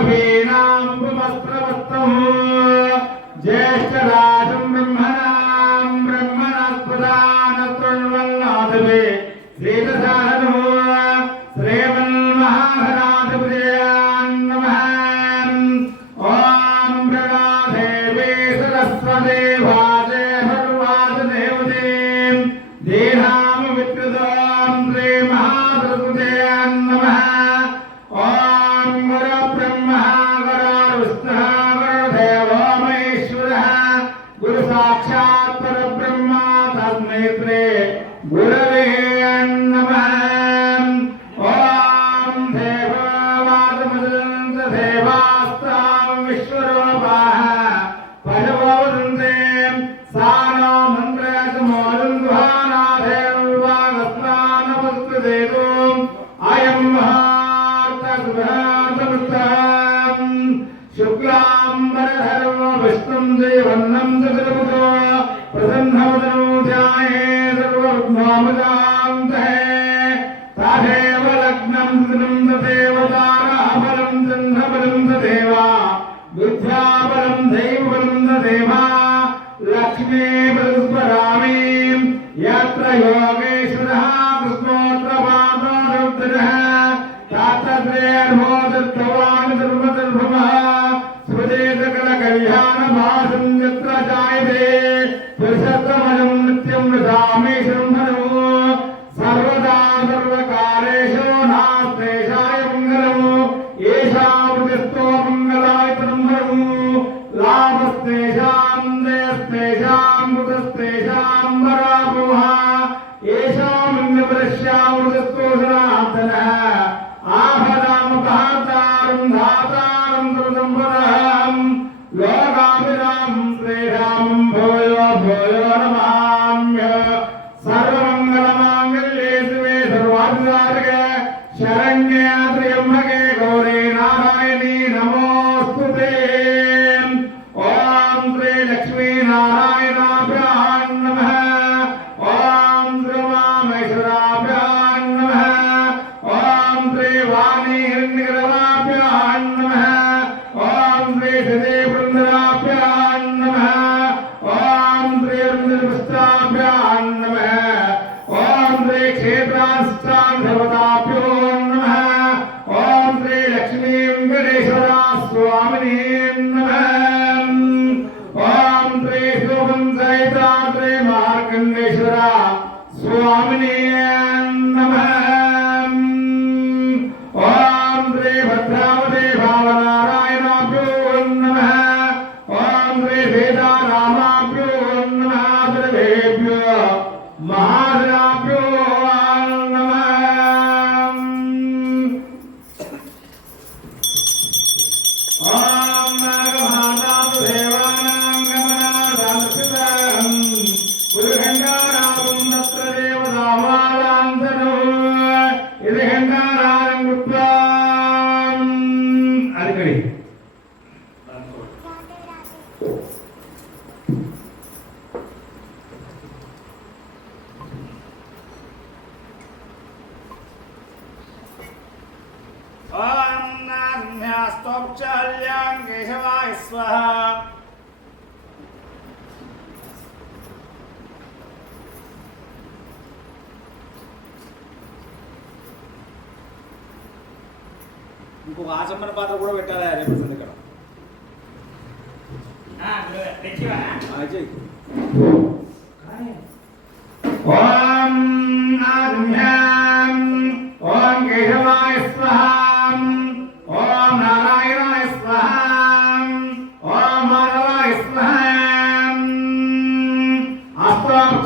হবে గురవే నమ ఓం దేవాతమదంత దేవాస్తాం విశ్వరూపాః పరవదంతే సానో మంత్రకమోలం ధ్వానా దేవాగస్నాన పత్రదేవం అయం మహార్థగృహార్థమృతం శుక్లాంబరధరం విష్ణుం దేవన్నం చతుర్ముఖ ప్రసన్నవదనోధ్యాయే ब्रह्मामृतान्ते तथैव लग्नं गृन्ददेव ताराबलं चन्द्रबलं तदेव विद्याबलं दैवबलं तदेव लक्ष्मी बृहस्परामीं यत्र योगेश्वरः कृष्णोऽत्र पादो रुद्रः तात्रत्रेर्भोदत्तवान् दुर्वदुर्भवः सुदेशकलकल्याणभासं यत्र जायते पुरुषत्वमलं नित्यं वदामि लोकाभिराम श्रीराम भूयो भूयो नमः లక్ష్మీ ॐ नान्यास्तोपचार्यां केशवाय स्वाहा ఇంకొక ఆచమన పాత్ర కూడా పెట్టాలి రేపు సందికడ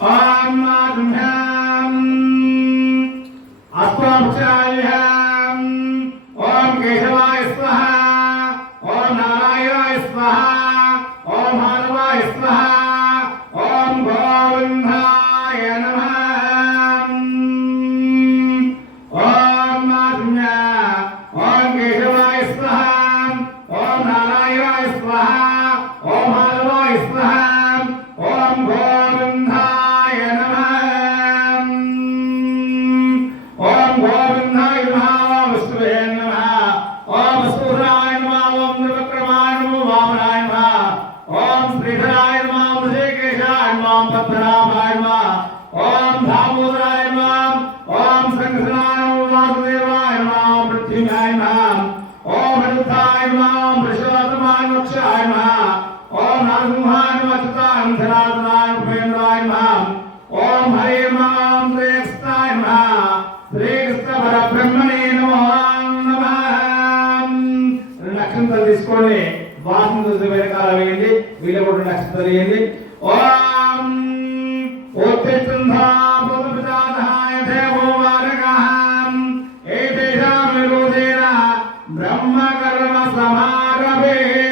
ॐ आरुह्याम् अश्वाभुषायुह्याम् ॐ केशवाय स्वः ॐ नारायणाय स्वः ॐ मानवाय स्वः ॐ गोविन्दाय नमः। ॐ आरुह्या వృషభాయ మోక్షాయ నమః ఓం నరసింహాయ నమః చిత్తాంధరాధనాయ ఉపేంద్రాయ నమః ఓం హరే నమః ఓం శ్రీకృష్ణాయ నమః శ్రీకృష్ణ పరబ్రహ్మణే నమో నమః. రెండు నక్షత్రాలు తీసుకోండి. వాసన చూసి వెనకాల వేయండి. వీళ్ళ కూడా నక్షత్రాలు వేయండి. ఓం ఓత్తిష్ఠాయ దేవో వారకహం parabéns.